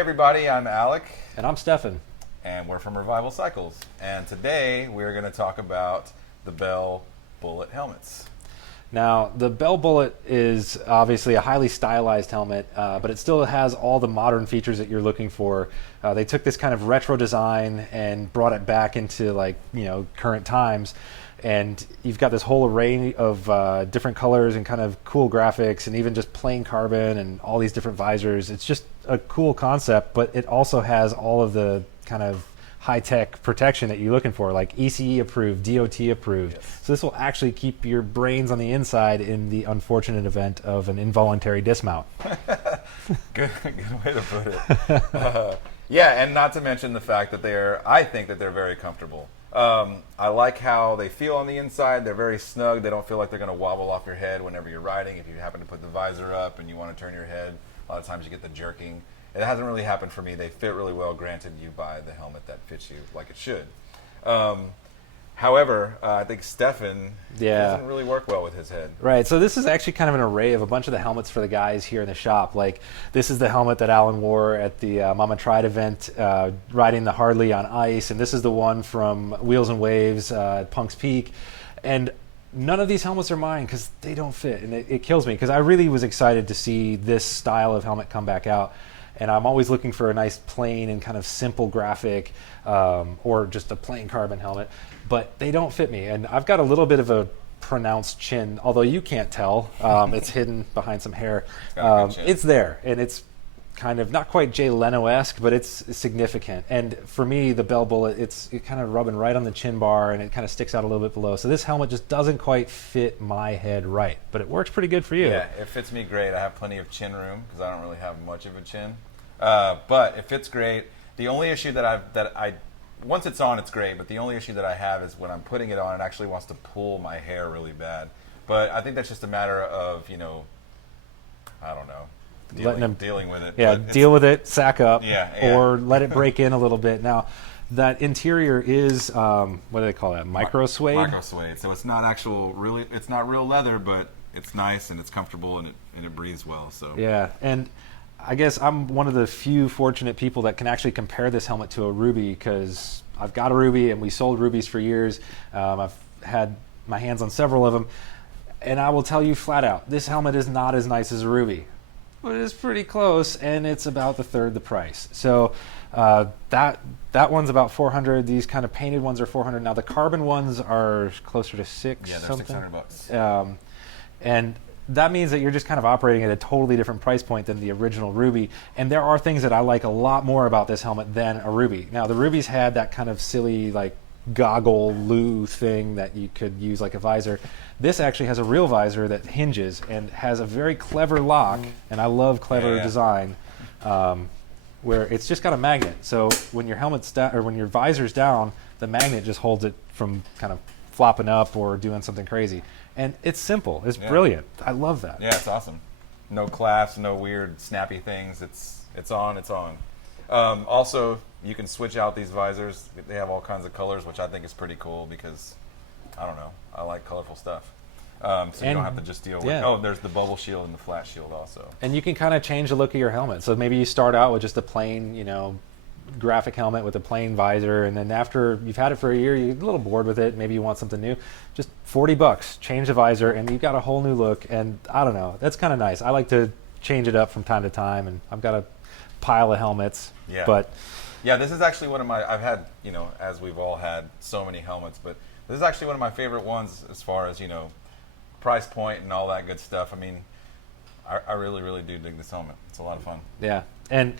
Hey everybody, I'm Alec. And I'm Stefan. And we're from Revival Cycles. And today we're going to talk about the Bell Bullitt helmets. Now, the Bell Bullitt is obviously a highly stylized helmet, but it still has all the modern features that you're looking for. They took this kind of retro design and brought it back into current times. And you've got this whole array of different colors and kind of cool graphics and even just plain carbon and all these different visors. It's just a cool concept, but it also has all of the kind of high-tech protection that you're looking for, like ECE approved, DOT approved. Yes. So this will actually keep your brains on the inside in the unfortunate event of an involuntary dismount. Good way to put it. Yeah, and not to mention the fact that I think that they're very comfortable. I like how they feel on the inside. They're very snug. They don't feel like they're going to wobble off your head whenever you're riding. If you happen to put the visor up and you want to turn your head, a lot of times you get the jerking. It hasn't really happened for me. They fit really well, granted you buy the helmet that fits you like it should. However, I think Stefan doesn't really work well with his head. Right, so this is actually kind of an array of a bunch of the helmets for the guys here in the shop. Like, this is the helmet that Alan wore at the Mama Tried event, riding the Harley on ice, and this is the one from Wheels and Waves at Punk's Peak. And none of these helmets are mine because they don't fit, and it kills me because I really was excited to see this style of helmet come back out. And I'm always looking for a nice plain and kind of simple graphic or just a plain carbon helmet. But they don't fit me. And I've got a little bit of a pronounced chin, although you can't tell. It's hidden behind some hair. It's there. And it's kind of not quite Jay Leno-esque, but it's significant. And for me, the Bell Bullitt, it's kind of rubbing right on the chin bar, and it kind of sticks out a little bit below. So this helmet just doesn't quite fit my head right. But it works pretty good for you. Yeah, it fits me great. I have plenty of chin room because I don't really have much of a chin. But it fits great. The only issue once it's on, it's great, but the only issue that I have is when I'm putting it on, it actually wants to pull my hair really bad. But I think that's just a matter of, I don't know, dealing with it. Yeah, deal with it, sack up, yeah. Or let it break in a little bit. Now, that interior is, what do they call that, micro suede? Micro suede. So it's not it's not real leather, but it's nice and it's comfortable and it breathes well. So yeah, and I guess I'm one of the few fortunate people that can actually compare this helmet to a Ruby because I've got a Ruby and we sold Rubies for years. I've had my hands on several of them, and I will tell you flat out, this helmet is not as nice as a Ruby, but it's pretty close, and it's about a third the price. So that one's about $400. These kind of painted ones are $400. Now the carbon ones are closer to $600. Yeah, they're $600. And that means that you're just kind of operating at a totally different price point than the original Ruby. And there are things that I like a lot more about this helmet than a Ruby. Now, the Rubies had that kind of silly, like, goggle loo thing that you could use like a visor. This actually has a real visor that hinges and has a very clever lock, and I love clever design, where it's just got a magnet. So when your helmet's down, or when your visor's down, the magnet just holds it from kind of flopping up or doing something crazy. And it's simple. It's brilliant. I love that. Yeah, it's awesome. No clasps, no weird snappy things. It's on. Also, you can switch out these visors. They have all kinds of colors, which I think is pretty cool because, I don't know, I like colorful stuff. So you don't have to just deal with, there's the bubble shield and the flat shield also. And you can kind of change the look of your helmet. So maybe you start out with just a plain, graphic helmet with a plain visor, and then after you've had it for a year, you're a little bored with it, maybe you want something new, just $40, change the visor, and you've got a whole new look. And I don't know, that's kind of nice. I like to change it up from time to time, and I've got a pile of helmets. Yeah. But yeah, this is actually one of my, I've had, as we've all had so many helmets, but this is actually one of my favorite ones as far as, price point and all that good stuff. I mean, I really, really do dig this helmet. It's a lot of fun. Yeah, and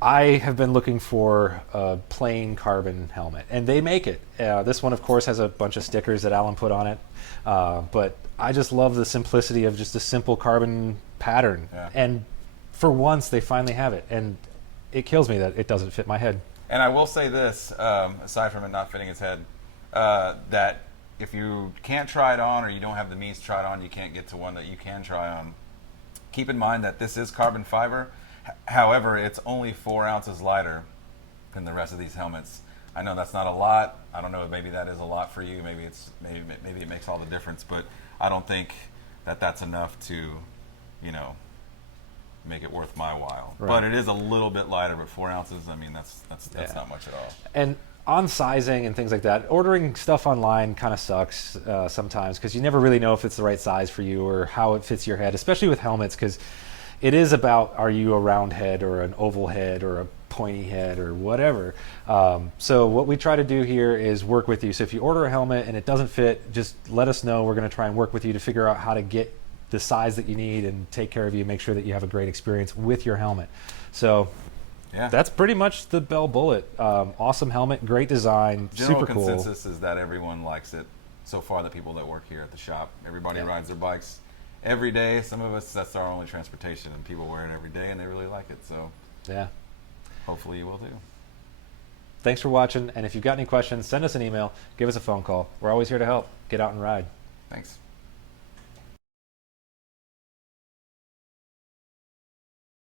I have been looking for a plain carbon helmet, and they make it. This one, of course, has a bunch of stickers that Alan put on it, but I just love the simplicity of just a simple carbon pattern. Yeah. And for once, they finally have it, and it kills me that it doesn't fit my head. And I will say this, aside from it not fitting his head, that if you can't try it on or you don't have the means to try it on, you can't get to one that you can try on. Keep in mind that this is carbon fiber. However, it's only 4 ounces lighter than the rest of these helmets. I know that's not a lot. I don't know, maybe that is a lot for you. Maybe it makes all the difference, but I don't think that that's enough to, make it worth my while. Right. But it is a little bit lighter, but 4 ounces. I mean, that's not much at all. And on sizing and things like that, ordering stuff online kind of sucks sometimes because you never really know if it's the right size for you or how it fits your head, especially with helmets, because it is about, are you a round head or an oval head or a pointy head or whatever. So what we try to do here is work with you. So if you order a helmet and it doesn't fit, just let us know. We're going to try and work with you to figure out how to get the size that you need and take care of you, make sure that you have a great experience with your helmet. So yeah, that's pretty much the Bell Bullitt. Awesome helmet, great design, General super cool. consensus is that everyone likes it. So far, the people that work here at the shop, everybody rides their bikes every day. Some of us, that's our only transportation, and people wear it every day, and they really like it. So yeah, hopefully you will too. Thanks for watching, and if you've got any questions, send us an email, give us a phone call. We're always here to help. Get out and ride. Thanks.